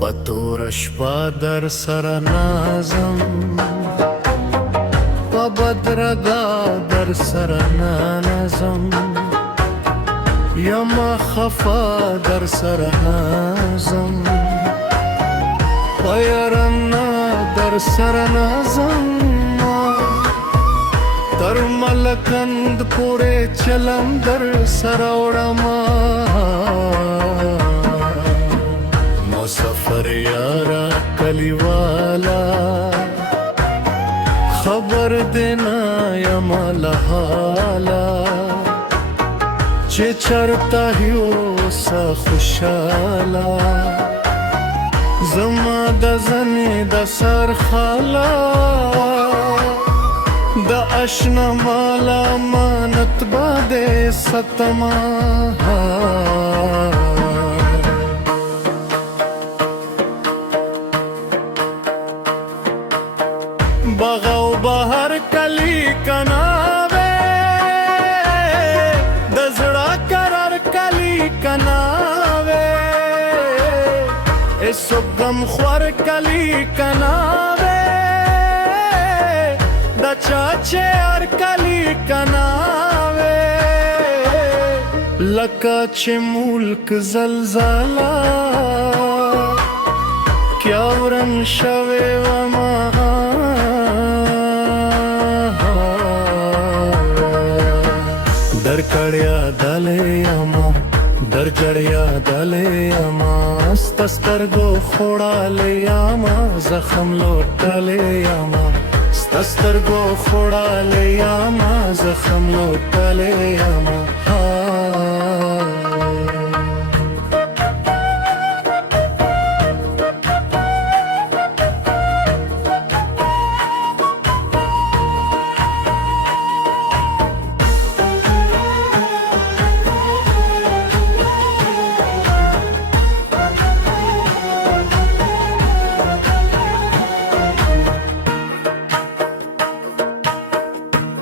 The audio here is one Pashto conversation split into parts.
پتورشپا در سر نازم بدرگا در سر نازم یما خفا در سر نازم پیرنا در سر نازم در ملکند پوره چلم در سر اوڑما مسافر یارا کلیوالا خبر دینا یما لحالا چه چرتا هیو سا خوشالا زما د زنی د سر خالا د اشنا مالا مانت باده ستما بغاو بهر کلی کناوے دزڑا کرار کلی کناوے ایسو غم خور کلی کناوے دا چاچے ار کلی کناوے لکا چے ملک زلزالا کیا ورن شوے وما در کڑیا دلے اما در جڑیا دلے اما ستسترگو خوڑا لے اما زخم لوٹلے اما ستسترگو خوڑا لے اما زخم لوٹلے اما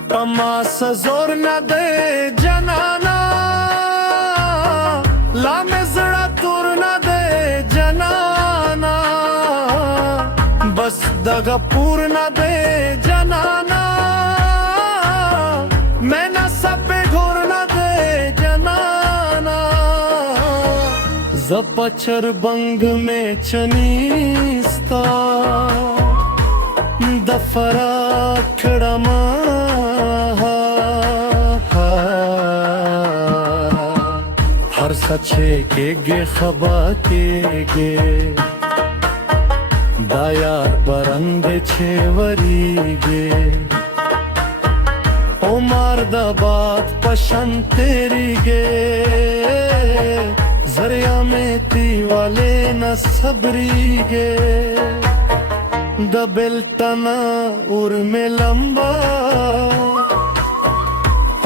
تماسا زور نہ دے جنانا لام زڑا تور نہ دے جنانا بس دگا پور نہ دے جنانا میں نہ سب گھور نہ دے جنانا زپچر بنگ میں چنیستا دفرا کھڑما ہر سچے کے گے خبا کے گے دایار برنگ چھے وری گے او ماردا بات پشن تیری گے ذریعہ میں تی والے نہ صبری گے دبلتنا اور میں لمبا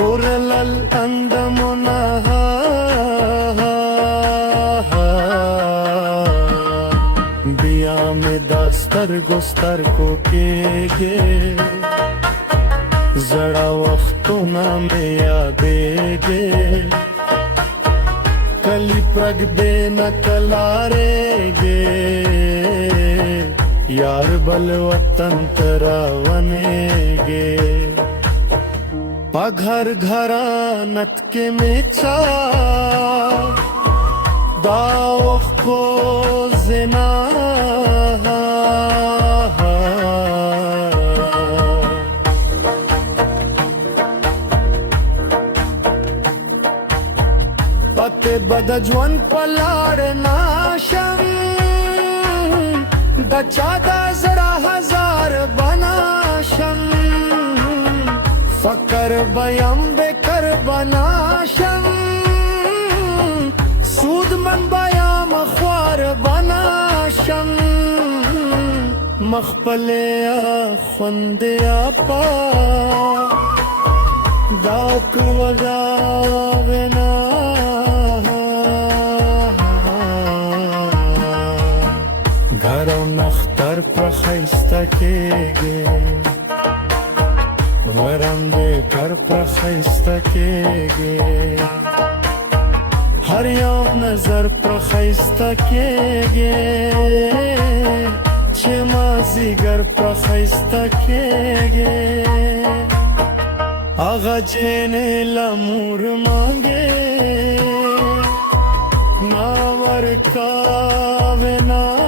اور لل اندمنا بیا میں داستر گستر کو کے گے زڑا وقتنا میں یادے گے کلی پرگ دے نہ کلارے گے یار بل وطن تراونے گے پا گھر گھرانت کے میں چا داوخ کو زنا پتے بدجون پلاڑ ناشم دا چادا زرا ہزار بناشم فکر بیم بکر بناشم سود من بیم خوار بناشم مخپلیا خوندیا پا داک وگاونا کېږي ورنګې پر ښایسته کېږي هر یو نظر پر ښایسته کېږي چې مازدیګر پر ښایسته کېږي هغه جینې له مور مانګې نا ورکاوې نا